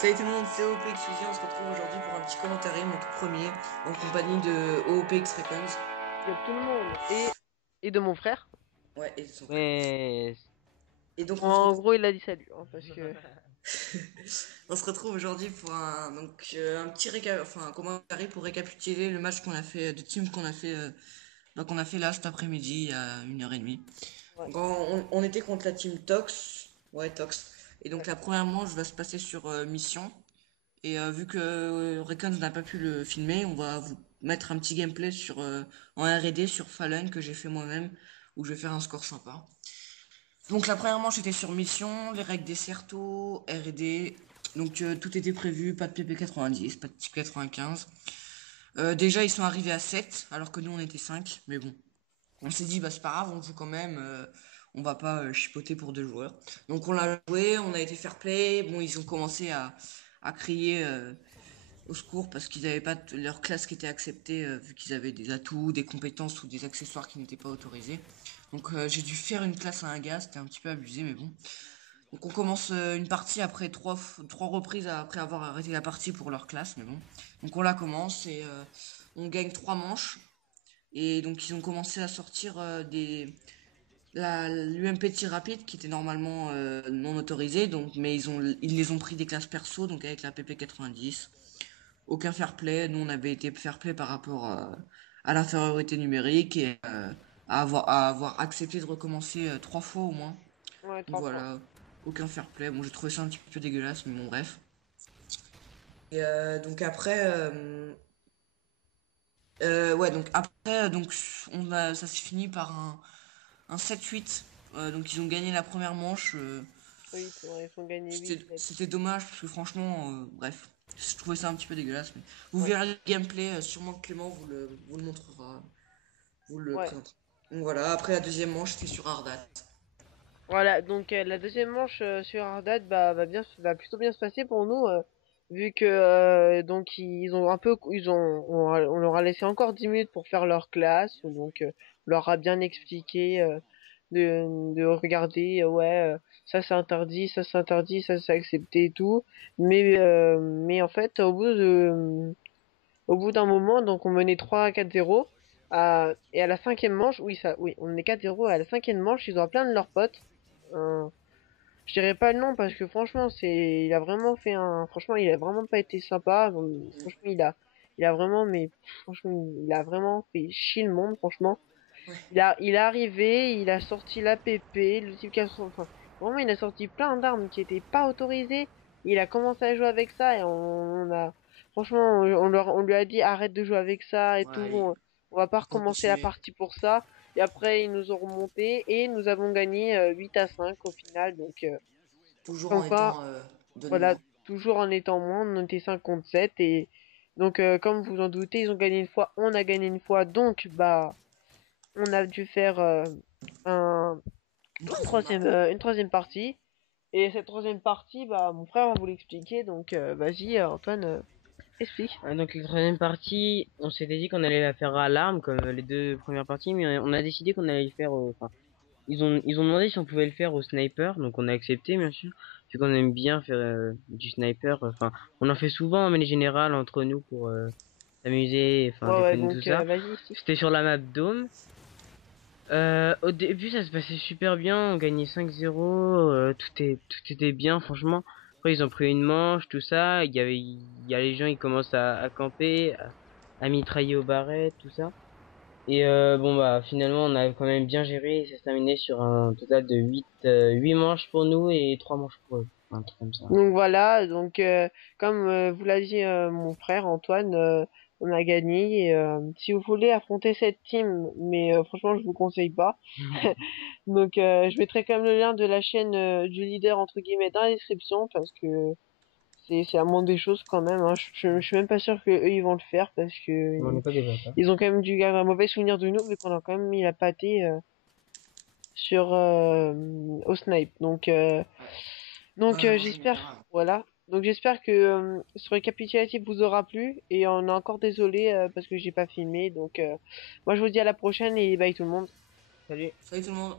Salut tout le monde, c'est OOP Exclusion. On se retrouve aujourd'hui pour un petit commentaire, mon tout premier, en compagnie de OOP X Records. Yo tout le monde et de mon frère. Ouais, et de son frère. Mais Et donc en gros il a dit salut hein, parce que on se retrouve aujourd'hui pour un petit enfin un commentaire pour récapituler le match qu'on a fait, de team qu'on a fait là cet après-midi, il y a 1h30. ouais, Donc on était contre la team Tox, ouais Tox. Et donc ouais. la première manche va se passer sur mission. Et vu que Rekons n'a pas pu le filmer, on va vous mettre un petit gameplay en R&D sur Fallen que j'ai fait moi-même, où je vais faire un score sympa. Donc la première manche était sur mission, les règles des certos, R&D. Donc tout était prévu, pas de PP90, pas de type 95. Déjà ils sont arrivés à 7, alors que nous on était 5, mais bon. On s'est dit bah c'est pas grave, on joue quand même, on va pas chipoter pour deux joueurs. Donc on l'a joué, on a été fair play, bon ils ont commencé à crier au secours parce qu'ils n'avaient pas leur classe qui était acceptée vu qu'ils avaient des atouts, des compétences ou des accessoires qui n'étaient pas autorisés. Donc j'ai dû faire une classe à un gars, c'était un petit peu abusé mais bon. Donc on commence une partie après trois reprises après avoir arrêté la partie pour leur classe mais bon. Donc on la commence et on gagne trois manches et donc ils ont commencé à sortir l'UMP tir rapide qui était normalement non autorisé donc mais ils les ont pris des classes perso donc avec la PP90. Aucun fair play. Nous, on avait été fair play par rapport à l'infériorité numérique et à avoir accepté de recommencer trois fois au moins. Ouais, Donc 3 fois. voilà, aucun fair play. Bon, j'ai trouvé ça un petit peu dégueulasse, mais bon, bref. Et donc après, ouais, donc après, ça s'est fini par un 7-8. Donc ils ont gagné la première manche. Oui, c'est vrai, ils sont gagnés C'était 8-7. c'était dommage parce que franchement, bref, je trouvais ça un petit peu dégueulasse. Mais vous Ouais. verrez le gameplay, sûrement que Clément vous le montrera. Vous le Ouais. présentez. Donc voilà, après la deuxième manche, c'était sur Ardat. Voilà, donc la deuxième manche sur Ardad va plutôt bien se passer pour nous vu que donc ils ont un peu on leur a laissé encore 10 minutes pour faire leur classe donc on leur a bien expliqué de regarder ouais ça c'est interdit, ça c'est interdit, ça c'est accepté et tout mais en fait au bout d'un moment donc on menait 3-4-0 et à la cinquième manche oui on menait 4-0 à la cinquième manche ils ont appelé un de leurs potes un- je dirais pas le nom parce que franchement il a vraiment fait franchement il a vraiment pas été sympa. Franchement il a vraiment, mais franchement il a vraiment fait chier le monde franchement. Ouais. Il est arrivé, il a sorti l'APP, le type qui a enfin vraiment il a sorti plein d'armes qui étaient pas autorisées. Il a commencé à jouer avec ça et on a franchement on lui a dit arrête de jouer avec ça et tout. Ouais, On va pas il recommencer la continuait. partie pour ça. Et après ils nous ont remonté et nous avons gagné 8-5 au final donc Toujours en comme quoi étant de voilà moins. toujours en étant moins on était 5 contre 7 et donc comme vous en doutez ils ont gagné une fois, on a gagné une fois donc bah on a dû faire un, Une troisième map. une troisième partie. Et cette troisième partie, bah, mon frère va vous l'expliquer. Donc, vas-y, Antoine, explique. Donc la troisième partie, on s'était dit qu'on allait la faire à l'arme comme les deux premières parties, mais on a décidé qu'on allait le faire enfin, ils ont demandé si on pouvait le faire au sniper, donc on a accepté bien sûr, vu qu'on aime bien faire du sniper, enfin, on en fait souvent en mêlée générale entre nous pour s'amuser, enfin Ouais, ouais, déconner tout donc, ça. vas-y, explique. C'était sur la map Dome. Au début, ça se passait super bien, on gagnait 5-0, tout était bien, franchement. Après, ils ont pris une manche, tout ça. Il y a les gens, ils commencent à camper, à mitrailler au barret, tout ça. Et bon bah finalement, on a quand même bien géré. Et ça s'est terminé sur un total de 8 manches pour nous et 3 manches pour eux, un truc comme ça. Donc, voilà, donc, comme vous l'a dit mon frère Antoine, on a gagné. Et, si vous voulez affronter cette team, mais franchement, je vous conseille pas. Donc, je mettrai quand même le lien de la chaîne du leader, entre guillemets, dans la description, parce que c'est la moindre des choses quand même. Hein. Je suis même pas sûr que eux ils vont le faire parce que On n'est pas des bâtards. ils ont quand même dû garder un mauvais souvenir de nous vu qu'on a quand même mis la pâtée sur au snipe. Ouais. Non, non, non, c'est une J'espère erreur. voilà. Donc j'espère que ce récapitulatif vous aura plu et on est encore désolé parce que j'ai pas filmé. Donc moi je vous dis à la prochaine et bye tout le monde. Salut. Salut tout le monde.